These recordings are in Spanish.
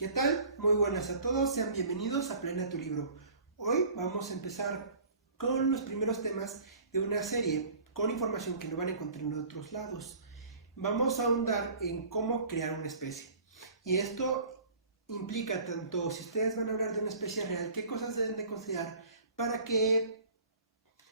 ¿Qué tal? Muy buenas a todos, sean bienvenidos a Plena tu Libro. Hoy vamos a empezar con los primeros temas de una serie con información que no van a encontrar en otros lados. Vamos a ahondar en cómo crear una especie. Y esto implica tanto si ustedes van a hablar de una especie real, qué cosas deben de considerar para que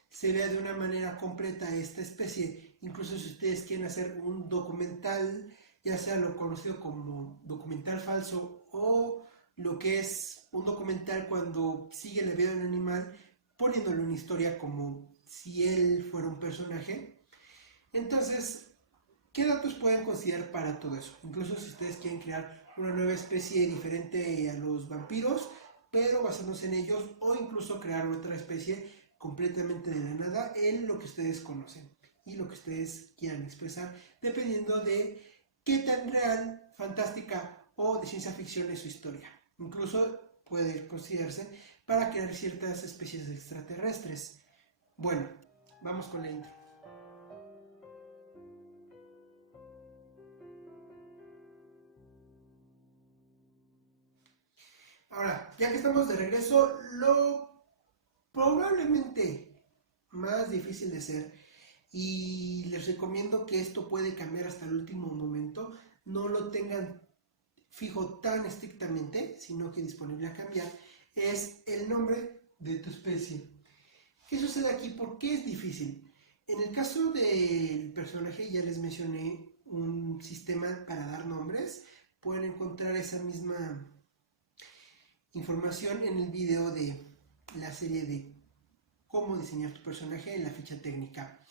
se vea de una manera completa esta especie. Incluso si ustedes quieren hacer un documental, ya sea lo conocido como documental falso o lo que es un documental cuando sigue la vida de un animal poniéndole una historia como si él fuera un personaje. Entonces, ¿qué datos pueden considerar para todo eso? Incluso si ustedes quieren crear una nueva especie diferente a los vampiros, pero basándose en ellos, o incluso crear otra especie completamente de la nada en lo que ustedes conocen y lo que ustedes quieran expresar, dependiendo de qué tan real, fantástica o de ciencia ficción es su historia. Incluso puede considerarse para crear ciertas especies extraterrestres. Bueno, vamos con la intro. Ahora, ya que estamos de regreso, lo probablemente más difícil de hacer, y les recomiendo que esto puede cambiar hasta el último momento, no lo tengan fijo tan estrictamente, sino que disponible a cambiar, es el nombre de tu especie. ¿Qué sucede aquí? ¿Por qué es difícil? En el caso del personaje ya les mencioné un sistema para dar nombres. Pueden encontrar esa misma información en el video de la serie de cómo diseñar tu personaje en la ficha técnica.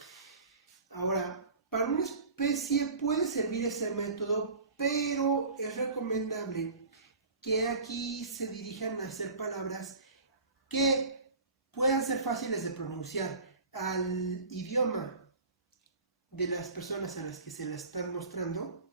Ahora, para una especie puede servir ese método, pero es recomendable que aquí se dirijan a hacer palabras que puedan ser fáciles de pronunciar al idioma de las personas a las que se la están mostrando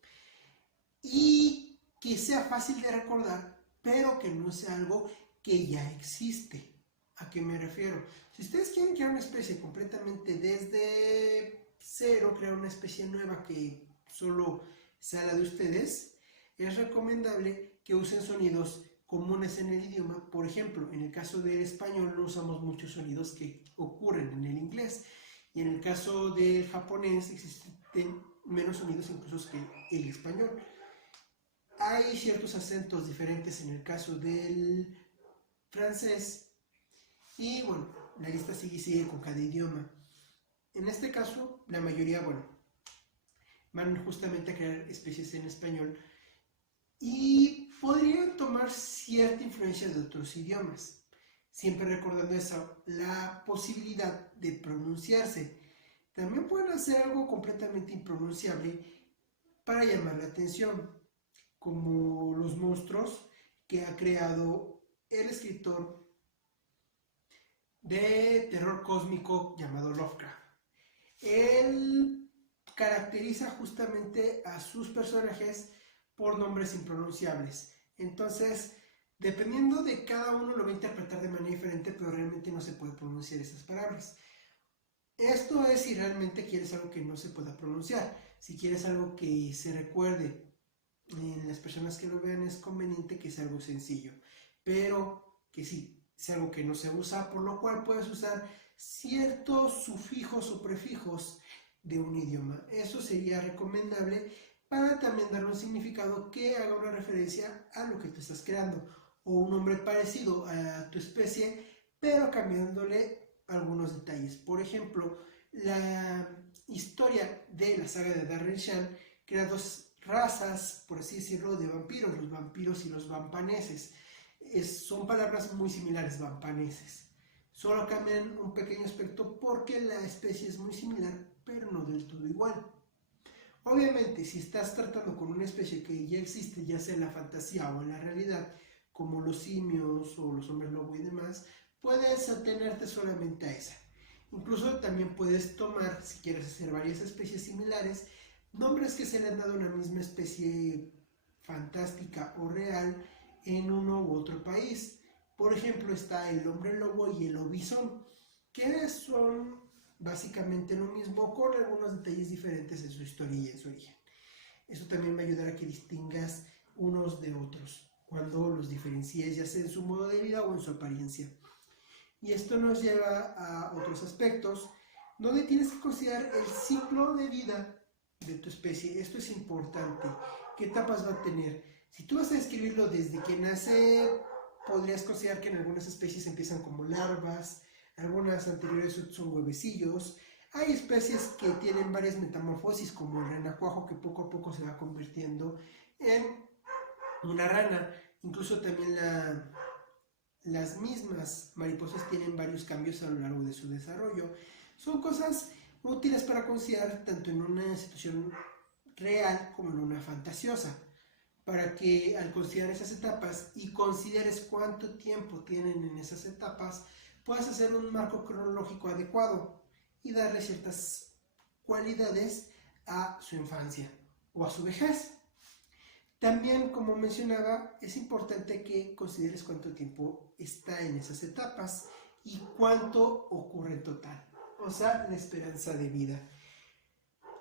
y que sea fácil de recordar, pero que no sea algo que ya existe. ¿A qué me refiero? Si ustedes quieren crear una especie completamente desde cero, crear una especie nueva que solo sea la de ustedes, es recomendable que usen sonidos comunes en el idioma. Por ejemplo, en el caso del español no usamos muchos sonidos que ocurren en el inglés, y en el caso del japonés existen menos sonidos incluso que el español. Hay ciertos acentos diferentes en el caso del francés, y bueno, la lista sigue con cada idioma. En este caso, la mayoría, bueno, van justamente a crear especies en español y podrían tomar cierta influencia de otros idiomas. Siempre recordando eso, la posibilidad de pronunciarse. También pueden hacer algo completamente impronunciable para llamar la atención, como los monstruos que ha creado el escritor de terror cósmico llamado Lovecraft. Él caracteriza justamente a sus personajes por nombres impronunciables. Entonces, dependiendo de cada uno lo va a interpretar de manera diferente, pero realmente no se puede pronunciar esas palabras. Esto es si realmente quieres algo que no se pueda pronunciar. Si quieres algo que se recuerde en las personas que lo vean, es conveniente que sea algo sencillo, pero que sí, sea algo que no se usa, por lo cual puedes usar ciertos sufijos o prefijos de un idioma. Eso sería recomendable para también darle un significado que haga una referencia a lo que tú estás creando, o un nombre parecido a tu especie, pero cambiándole algunos detalles. Por ejemplo, la historia de la saga de Darren Shan crea dos razas, por así decirlo, de vampiros, los vampiros y los vampaneses. Son palabras muy similares, vampaneses. Solo cambian un pequeño aspecto porque la especie es muy similar, pero no del todo igual. Obviamente, si estás tratando con una especie que ya existe, ya sea en la fantasía o en la realidad, como los simios o los hombres lobo y demás, puedes atenerte solamente a esa. Incluso también puedes tomar, si quieres hacer varias especies similares, nombres que se le han dado a una misma especie fantástica o real en uno u otro país. Por ejemplo, está el hombre lobo y el lobizón, que son básicamente lo mismo con algunos detalles diferentes en su historia y en su origen. Eso también va a ayudar a que distingas unos de otros cuando los diferencies, ya sea en su modo de vida o en su apariencia. Y esto nos lleva a otros aspectos donde tienes que considerar el ciclo de vida de tu especie. Esto es importante. ¿Qué etapas va a tener? Si tú vas a describirlo desde que nace, podrías considerar que en algunas especies empiezan como larvas, algunas anteriores son huevecillos. Hay especies que tienen varias metamorfosis, como el renacuajo, que poco a poco se va convirtiendo en una rana. Incluso también las mismas mariposas tienen varios cambios a lo largo de su desarrollo. Son cosas útiles para considerar tanto en una situación real como en una fantasiosa, para que al considerar esas etapas y consideres cuánto tiempo tienen en esas etapas, puedas hacer un marco cronológico adecuado y darle ciertas cualidades a su infancia o a su vejez. También, como mencionaba, es importante que consideres cuánto tiempo está en esas etapas y cuánto ocurre en total, o sea, la esperanza de vida.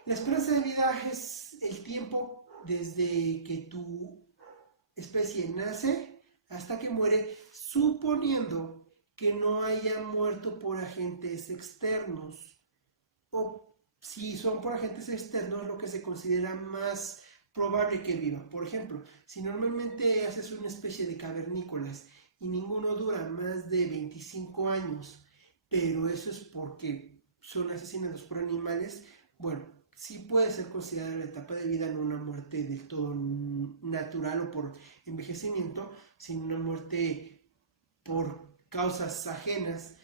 La esperanza de vida es el tiempo desde que tu especie nace hasta que muere, suponiendo que no haya muerto por agentes externos, o si son por agentes externos, lo que se considera más probable que viva. Por ejemplo, si normalmente haces una especie de cavernícolas y ninguno dura más de 25 años, pero eso es porque son asesinados por animales, bueno, sí puede ser considerada la etapa de vida, no una muerte del todo natural o por envejecimiento, sino una muerte por causas ajenas,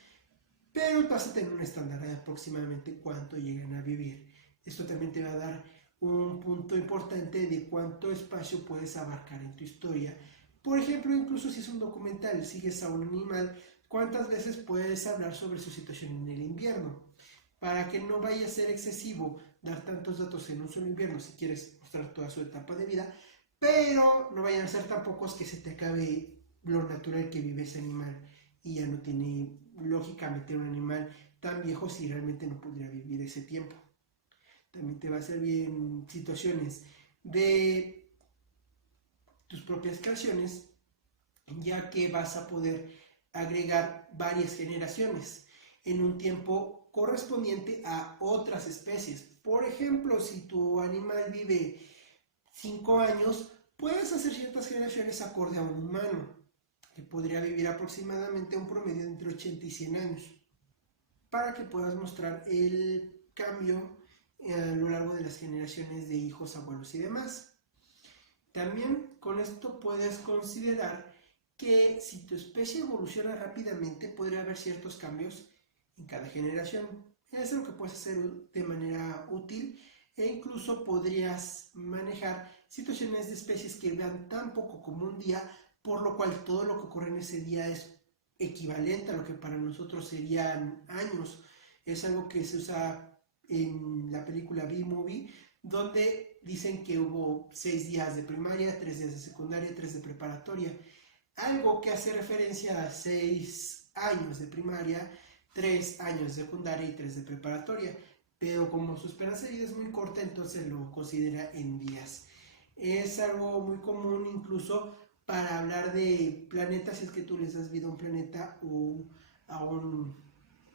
pero vas a tener un estándar de aproximadamente cuánto llegan a vivir. Esto también te va a dar un punto importante de cuánto espacio puedes abarcar en tu historia. Por ejemplo, incluso si es un documental, sigues a un animal, ¿cuántas veces puedes hablar sobre su situación en el invierno? Para que no vaya a ser excesivo dar tantos datos en un solo invierno si quieres mostrar toda su etapa de vida, pero no vayan a ser tan pocos que se te acabe lo natural que vive ese animal y ya no tiene lógica meter un animal tan viejo si realmente no podría vivir ese tiempo. También te va a servir en situaciones de tus propias creaciones, ya que vas a poder agregar varias generaciones en un tiempo correspondiente a otras especies. Por ejemplo, si tu animal vive 5 años, puedes hacer ciertas generaciones acorde a un humano, que podría vivir aproximadamente un promedio de entre 80 y 100 años, para que puedas mostrar el cambio a lo largo de las generaciones de hijos, abuelos y demás. También con esto puedes considerar que si tu especie evoluciona rápidamente, podría haber ciertos cambios en cada generación. Es lo que puedes hacer de manera útil, e incluso podrías manejar situaciones de especies que vean tan poco como un día, por lo cual todo lo que ocurre en ese día es equivalente a lo que para nosotros serían años. Es algo que se usa en la película B-Movie, donde dicen que hubo 6 días de primaria, 3 días de secundaria, 3 de preparatoria. Algo que hace referencia a 6 años de primaria, 3 años de secundaria y 3 de preparatoria. Pero como su esperanza de vida es muy corta, entonces lo considera en días. Es algo muy común incluso para hablar de planetas, si es que tú les das vida a un planeta o a un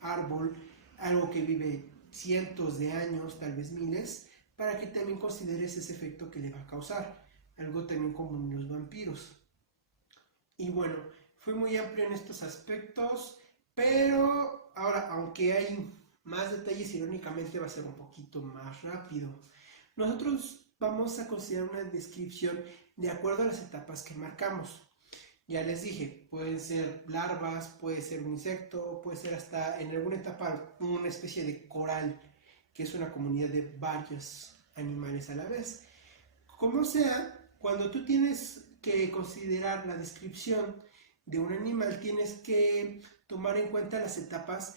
árbol, algo que vive cientos de años, tal vez miles, para que también consideres ese efecto que le va a causar. Algo también común en los vampiros. Y bueno, fue muy amplio en estos aspectos, pero ahora, aunque hay más detalles, irónicamente va a ser un poquito más rápido. Nosotros vamos a considerar una descripción de acuerdo a las etapas que marcamos. Ya les dije, pueden ser larvas, puede ser un insecto, puede ser hasta en alguna etapa una especie de coral, que es una comunidad de varios animales a la vez. Como sea, cuando tú tienes que considerar la descripción de un animal, tienes que tomar en cuenta las etapas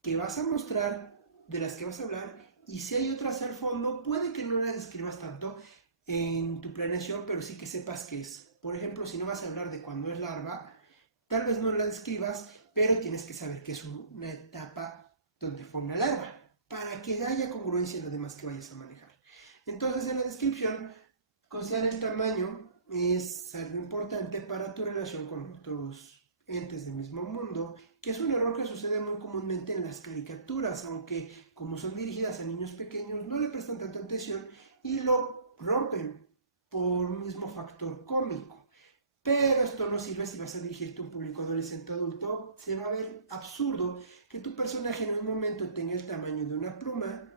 que vas a mostrar, de las que vas a hablar, y si hay otras al fondo, puede que no las describas tanto en tu planeación, pero sí que sepas qué es. Por ejemplo, si no vas a hablar de cuando es larva, tal vez no la describas, pero tienes que saber que es una etapa donde fue una larva, para que haya congruencia en lo demás que vayas a manejar. Entonces, en la descripción, considera el tamaño, es algo importante para tu relación con otros entes del mismo mundo, que es un error que sucede muy comúnmente en las caricaturas, aunque como son dirigidas a niños pequeños no le prestan tanta atención y lo rompen por un mismo factor cómico. Pero esto no sirve si vas a dirigirte a un público adolescente adulto. Se va a ver absurdo que tu personaje en un momento tenga el tamaño de una pluma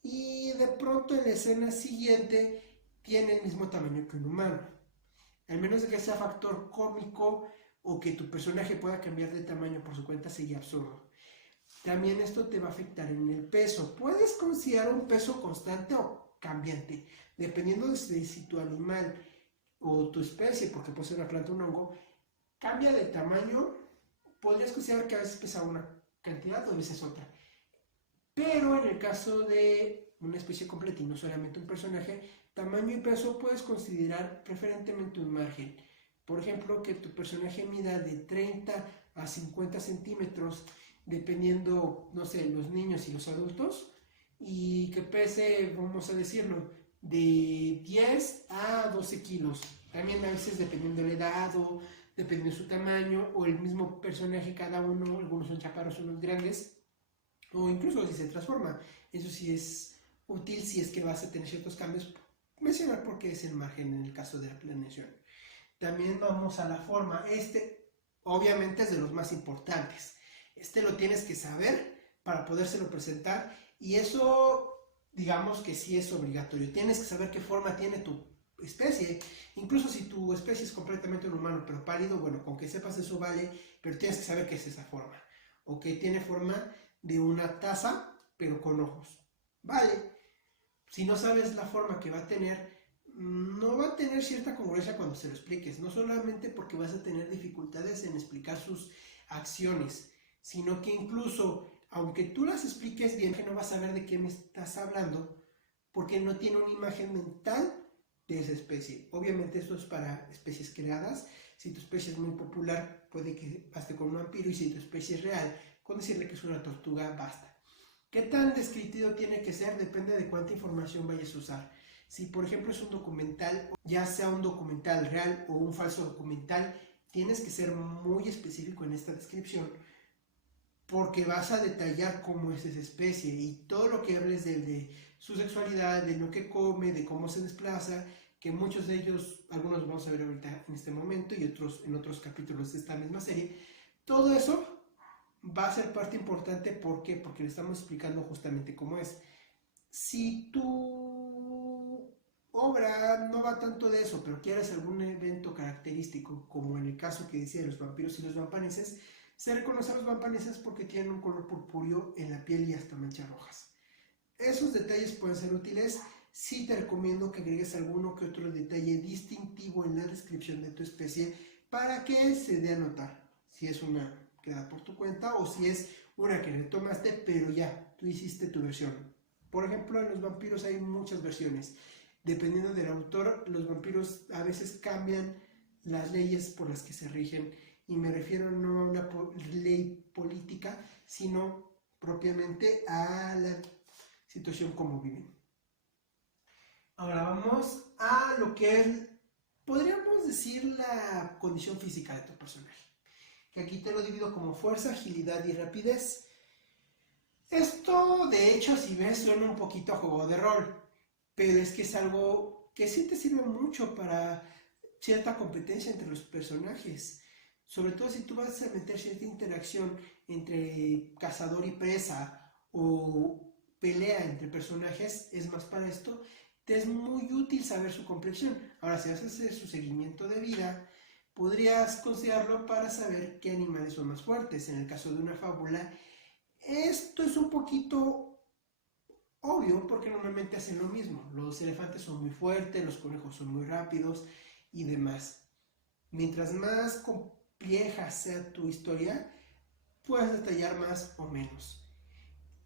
y de pronto en la escena siguiente tiene el mismo tamaño que un humano. Al menos de que sea factor cómico o que tu personaje pueda cambiar de tamaño por su cuenta, sería absurdo. También esto te va a afectar en el peso. Puedes considerar un peso constante o cambiante, dependiendo de si tu animal o tu especie, porque puede ser una planta o un hongo, cambia de tamaño. Podrías considerar que a veces pesa una cantidad o a veces otra. Pero en el caso de una especie completa y no solamente un personaje, tamaño y peso puedes considerar preferentemente un margen. Por ejemplo, que tu personaje mida de 30 a 50 centímetros, dependiendo, no sé, los niños y los adultos, y que pese, vamos a decirlo, de 10 a 12 kilos. También a veces dependiendo de la edad o dependiendo de su tamaño o el mismo personaje, cada uno, algunos son chaparros, unos grandes, o incluso si se transforma. Eso sí es útil si es que vas a tener ciertos cambios. Mencionar porque es el margen en el caso de la planeación. También vamos a la forma. Obviamente es de los más importantes. Lo tienes que saber para podérselo presentar y eso digamos que sí es obligatorio. Tienes que saber qué forma tiene tu especie. Incluso si tu especie es completamente un humano pero pálido, bueno, con que sepas eso vale, pero tienes que saber qué es esa forma. O que tiene forma de una taza pero con ojos. Vale. Si no sabes la forma que va a tener, no va a tener cierta congruencia cuando se lo expliques, no solamente porque vas a tener dificultades en explicar sus acciones, sino que incluso, aunque tú las expliques bien, que no vas a saber de qué me estás hablando, porque no tiene una imagen mental de esa especie. Obviamente esto es para especies creadas. Si tu especie es muy popular, puede que baste con un vampiro, y si tu especie es real, con decirle que es una tortuga, basta. ¿Qué tan descriptivo tiene que ser? Depende de cuánta información vayas a usar. Si por ejemplo es un documental, ya sea un documental real o un falso documental, tienes que ser muy específico en esta descripción porque vas a detallar cómo es esa especie y todo lo que hables de su sexualidad, de lo que come, de cómo se desplaza, que muchos de ellos, algunos vamos a ver ahorita en este momento y otros en otros capítulos de esta misma serie, todo eso va a ser parte importante. ¿Por qué? Porque le estamos explicando justamente cómo es. Si tu obra no va tanto de eso, pero quieres algún evento característico, como en el caso que decía de los vampiros y los vampaneses, se reconoce a los vampaneses porque tienen un color purpúreo en la piel y hasta manchas rojas. Esos detalles pueden ser útiles. Sí te recomiendo que agregues alguno que otro detalle distintivo en la descripción de tu especie para que se dé a notar si es una creada por tu cuenta o si es una que retomaste, pero ya, tú hiciste tu versión. Por ejemplo, en los vampiros hay muchas versiones. Dependiendo del autor, los vampiros a veces cambian las leyes por las que se rigen. Y me refiero no a una ley política, sino propiamente a la situación como viven. Ahora vamos a lo que es, podríamos decir, la condición física de tu personaje. Que aquí te lo divido como fuerza, agilidad y rapidez. Esto, de hecho, si ves, suena un poquito a juego de rol, pero es que es algo que sí te sirve mucho para cierta competencia entre los personajes. Sobre todo si tú vas a meter cierta interacción entre cazador y presa o pelea entre personajes, es más para esto, te es muy útil saber su complexión. Ahora, si vas a hacer su seguimiento de vida, podrías considerarlo para saber qué animales son más fuertes. En el caso de una fábula, esto es un poquito obvio porque normalmente hacen lo mismo. Los elefantes son muy fuertes, los conejos son muy rápidos y demás. Mientras más compleja sea tu historia, puedes detallar más o menos.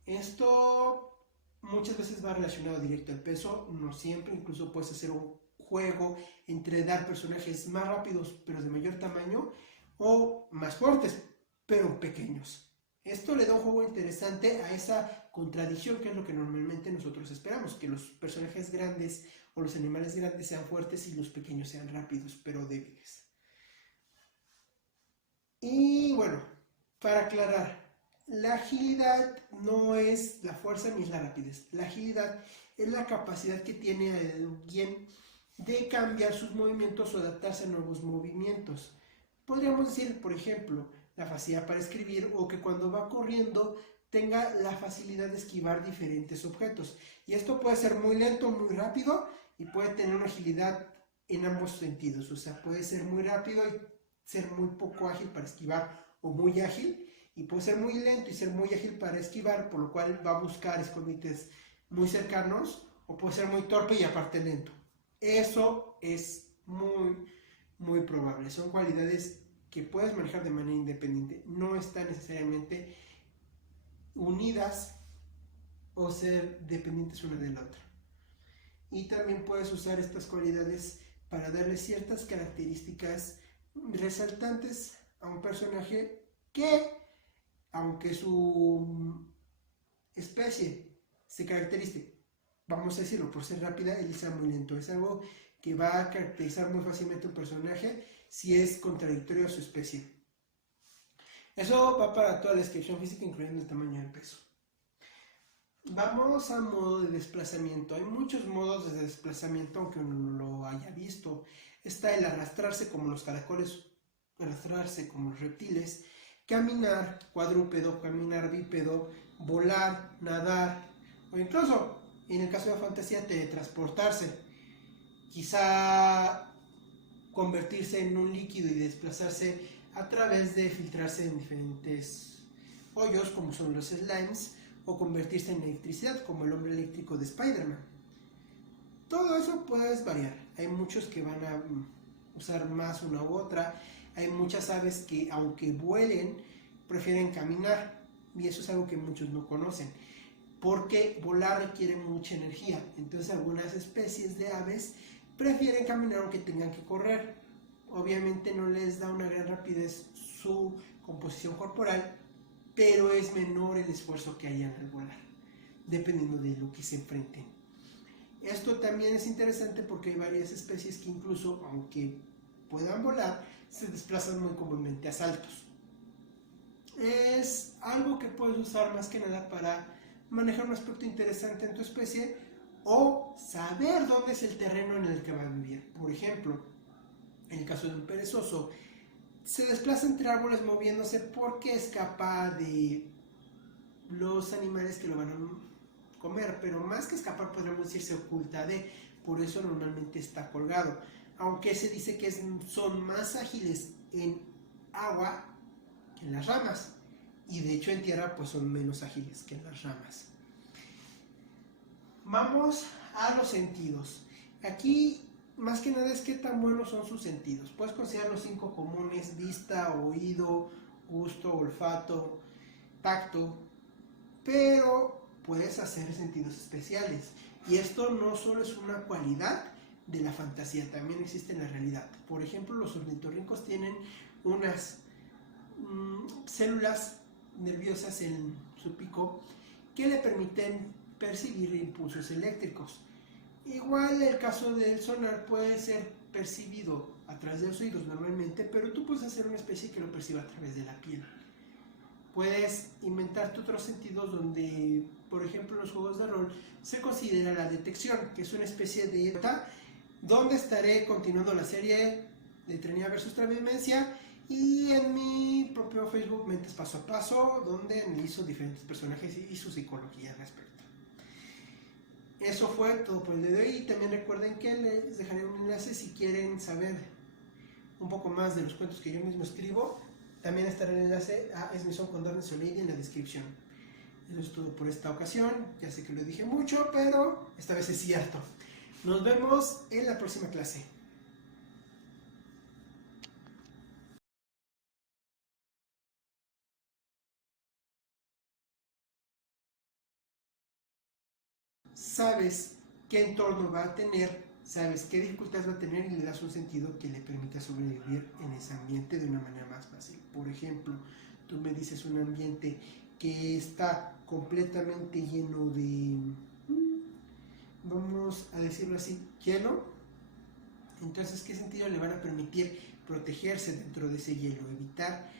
Esto muchas veces va relacionado directo al peso, no siempre, incluso puedes hacer un juego entre dar personajes más rápidos pero de mayor tamaño o más fuertes pero pequeños. Esto le da un juego interesante a esa contradicción, que es lo que normalmente nosotros esperamos, que los personajes grandes o los animales grandes sean fuertes y los pequeños sean rápidos, pero débiles. Y bueno, para aclarar, la agilidad no es la fuerza ni es la rapidez. La agilidad es la capacidad que tiene alguien de cambiar sus movimientos o adaptarse a nuevos movimientos. Podríamos decir, por ejemplo, la facilidad para escribir, o que cuando va corriendo tenga la facilidad de esquivar diferentes objetos. Y esto puede ser muy lento o muy rápido, y puede tener una agilidad en ambos sentidos. O sea, puede ser muy rápido y ser muy poco ágil para esquivar, o muy ágil, y puede ser muy lento y ser muy ágil para esquivar, por lo cual va a buscar escondites muy cercanos, o puede ser muy torpe y aparte lento. Eso es muy probable. Son cualidades que puedes manejar de manera independiente. No están necesariamente unidas o ser dependientes una de la otra. Y también puedes usar estas cualidades para darle ciertas características resaltantes a un personaje que, aunque su especie se caracterice, vamos a decirlo, por ser rápida, él sea muy lento. Es algo que va a caracterizar muy fácilmente a un personaje si es contradictorio a su especie. Eso va para toda la descripción física, incluyendo el tamaño y el peso. Vamos al modo de desplazamiento. Hay muchos modos de desplazamiento, aunque uno no lo haya visto. Está el arrastrarse como los caracoles, arrastrarse como los reptiles, caminar cuadrúpedo, caminar bípedo, volar, nadar, o incluso, en el caso de la fantasía, teletransportarse. Quizá convertirse en un líquido y desplazarse a través de filtrarse en diferentes hoyos, como son los slimes, o convertirse en electricidad, como el hombre eléctrico de Spider-Man. Todo eso puede variar. Hay muchos que van a usar más una u otra. Hay muchas aves que, aunque vuelen, prefieren caminar, y eso es algo que muchos no conocen, porque volar requiere mucha energía. Entonces algunas especies de aves prefieren caminar aunque tengan que correr. Obviamente no les da una gran rapidez su composición corporal, pero es menor el esfuerzo que hayan al volar, dependiendo de lo que se enfrenten. Esto también es interesante porque hay varias especies que, incluso aunque puedan volar, se desplazan muy comúnmente a saltos. Es algo que puedes usar más que nada para manejar un aspecto interesante en tu especie, o saber dónde es el terreno en el que va a vivir. Por ejemplo, en el caso de un perezoso, se desplaza entre árboles moviéndose porque escapa de los animales que lo van a comer, pero más que escapar, podríamos decir, se oculta de, por eso normalmente está colgado, aunque se dice que son más ágiles en agua que en las ramas, y de hecho en tierra pues son menos ágiles que en las ramas. Vamos a los sentidos. Aquí más que nada es qué tan buenos son sus sentidos. Puedes considerar los 5 comunes: vista, oído, gusto, olfato, tacto, pero puedes hacer sentidos especiales. Y esto no solo es una cualidad de la fantasía, también existe en la realidad. Por ejemplo, los ornitorrincos tienen unas células nerviosas en su pico que le permiten percibir impulsos eléctricos. Igual el caso del sonar puede ser percibido a través de los oídos normalmente, pero tú puedes hacer una especie que lo perciba a través de la piel. Puedes inventarte otros sentidos donde, por ejemplo, en los juegos de rol se considera la detección, que es una especie de donde estaré continuando la serie de Trinidad vs Transvivencia, y en mi propio Facebook Mentes Paso a Paso, donde analizo diferentes personajes y su psicología al respecto. Eso fue todo por el día de hoy, y también recuerden que les dejaré un enlace si quieren saber un poco más de los cuentos que yo mismo escribo. También estará el enlace a Esmizón con Darkness Lady en la descripción. Eso es todo por esta ocasión. Ya sé que lo dije mucho, pero esta vez es cierto. Nos vemos en la próxima clase. Sabes qué entorno va a tener, sabes qué dificultades va a tener, y le das un sentido que le permita sobrevivir en ese ambiente de una manera más fácil. Por ejemplo, tú me dices un ambiente que está completamente lleno de, vamos a decirlo así, hielo, entonces ¿qué sentido le van a permitir protegerse dentro de ese hielo? Evitar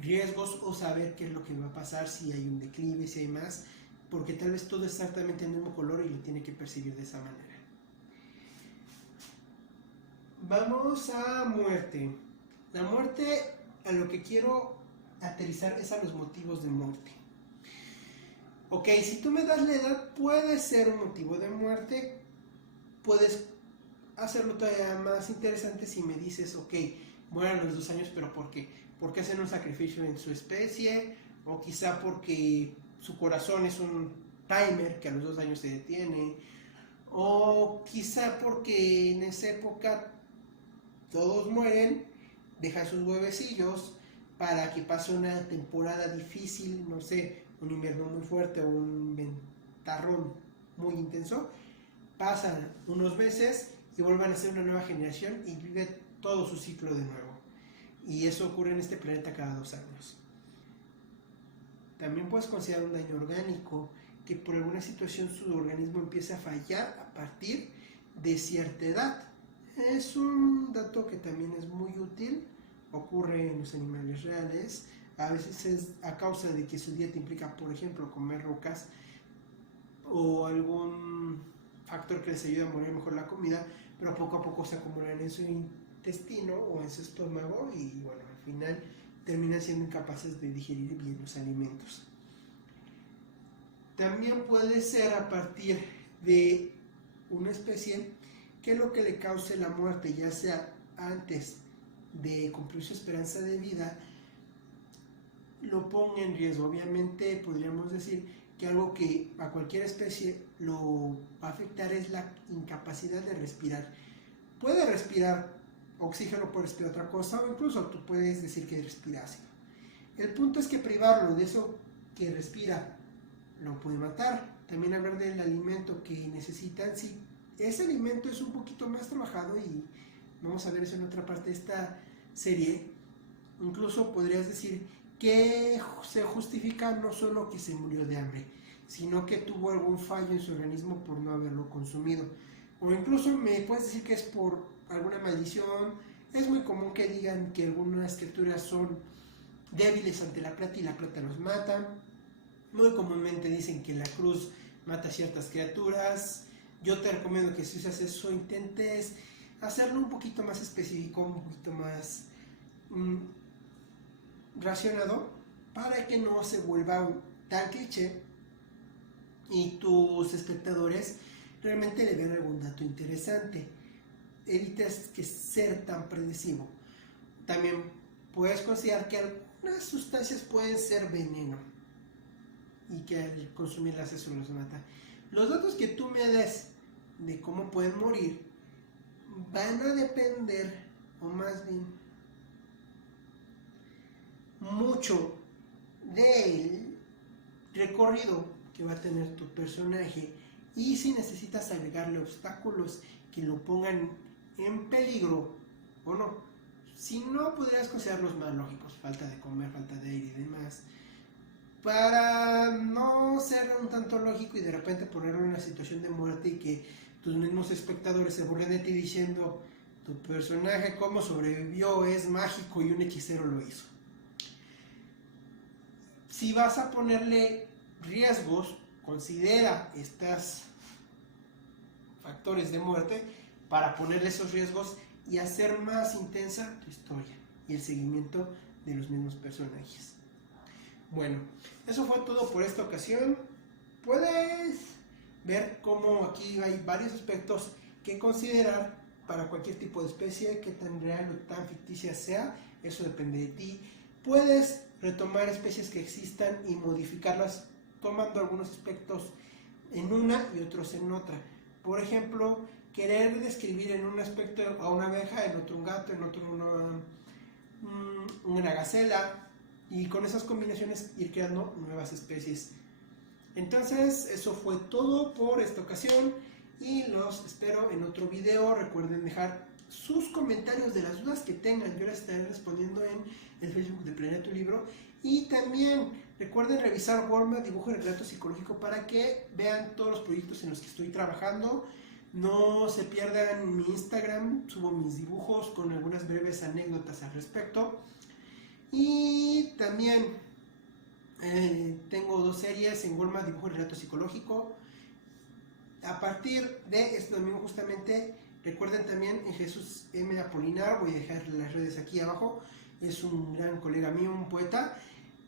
riesgos o saber qué es lo que va a pasar si hay un declive, si hay más, porque tal vez todo es exactamente el mismo color y lo tiene que percibir de esa manera. Vamos a muerte. La muerte, a lo que quiero aterrizar es a los motivos de muerte. Ok, si tú me das la edad, puede ser un motivo de muerte. Puedes hacerlo todavía más interesante si me dices, ok, mueran a los 2 años, pero ¿por qué? Porque hacen un sacrificio en su especie, o quizá porque su corazón es un timer que a los 2 años se detiene, o quizá porque en esa época todos mueren, dejan sus huevecillos para que pase una temporada difícil, no sé, un invierno muy fuerte o un ventarrón muy intenso, pasan unos meses y vuelvan a ser una nueva generación y vive todo su ciclo de nuevo. Y eso ocurre en este planeta cada 2 años. También puedes considerar un daño orgánico, que por alguna situación su organismo empieza a fallar a partir de cierta edad. Es un dato que también es muy útil, ocurre en los animales reales, a veces es a causa de que su dieta implica, por ejemplo, comer rocas o algún factor que les ayuda a moler mejor la comida, pero poco a poco se acumulan en su intestino o en su estómago y bueno, al final terminan siendo incapaces de digerir bien los alimentos. También puede ser a partir de una especie que lo que le cause la muerte, ya sea antes de cumplir su esperanza de vida, lo ponga en riesgo. Obviamente podríamos decir que algo que a cualquier especie lo va a afectar es la incapacidad de respirar. Puede respirar oxígeno, puede respirar otra cosa, o incluso tú puedes decir que respira ácido. El punto es que privarlo de eso que respira lo puede matar. También hablar del alimento que necesitan. Si ese alimento es un poquito más trabajado, y vamos a ver eso en otra parte de esta serie, incluso podrías decir que se justifica no solo que se murió de hambre, sino que tuvo algún fallo en su organismo por no haberlo consumido. O incluso me puedes decir que es por alguna maldición. Es muy común que digan que algunas criaturas son débiles ante la plata y la plata los mata. Muy comúnmente dicen que la cruz mata a ciertas criaturas. Yo te recomiendo que si usas eso intentes hacerlo un poquito más específico, un poquito más racionado, para que no se vuelva tan cliché y tus espectadores realmente le vean algún dato interesante. Evites que ser tan predecivo. También puedes considerar que algunas sustancias pueden ser veneno y que al consumirlas eso los mata. Los datos que tú me des de cómo pueden morir van a depender, o más bien mucho, del recorrido que va a tener tu personaje, y si necesitas agregarle obstáculos que lo pongan en peligro o no. Si no, podrías considerarlos más lógicos: falta de comer, falta de aire y demás, para no ser un tanto lógico y de repente ponerlo en una situación de muerte y que tus mismos espectadores se burlen de ti diciendo: tu personaje cómo sobrevivió, es mágico y un hechicero lo hizo. Si vas a ponerle riesgos, considera estos factores de muerte para ponerle esos riesgos y hacer más intensa tu historia y el seguimiento de los mismos personajes. Bueno, eso fue todo por esta ocasión. Puedes ver cómo aquí hay varios aspectos que considerar para cualquier tipo de especie, que tan real o tan ficticia sea. Eso depende de ti. Puedes retomar especies que existan y modificarlas tomando algunos aspectos en una y otros en otra. Por ejemplo, querer describir en un aspecto a una abeja, en otro un gato, en otro una gacela, y con esas combinaciones ir creando nuevas especies. Entonces, eso fue todo por esta ocasión y los espero en otro video. Recuerden dejar sus comentarios de las dudas que tengan. Yo les estaré respondiendo en el Facebook de Planea tu Libro. Y también recuerden revisar Walmart Dibujo y Relato Psicológico para que vean todos los proyectos en los que estoy trabajando. No se pierdan mi Instagram, subo mis dibujos con algunas breves anécdotas al respecto. Y también tengo 2 series en Walmart Dibujo y Relato Psicológico. A partir de este domingo justamente, recuerden también en Jesús M. Apolinar, voy a dejar las redes aquí abajo, es un gran colega mío, un poeta,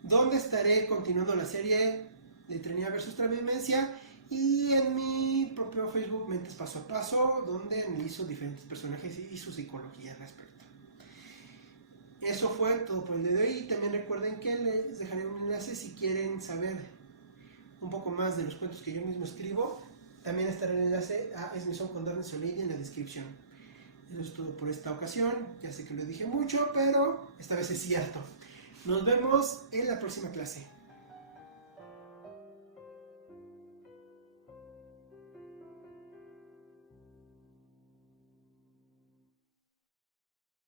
donde estaré continuando la serie de Trinidad versus Transmedia, y en mi propio Facebook Mentes Paso a Paso, donde analizo diferentes personajes y su psicología al respecto. Eso fue todo por el día de hoy. Y también recuerden que les dejaré un enlace si quieren saber un poco más de los cuentos que yo mismo escribo. También estará el enlace a Es Maison con Darkness Lady en la descripción. Eso es todo por esta ocasión. Ya sé que lo dije mucho, pero esta vez es cierto. Nos vemos en la próxima clase.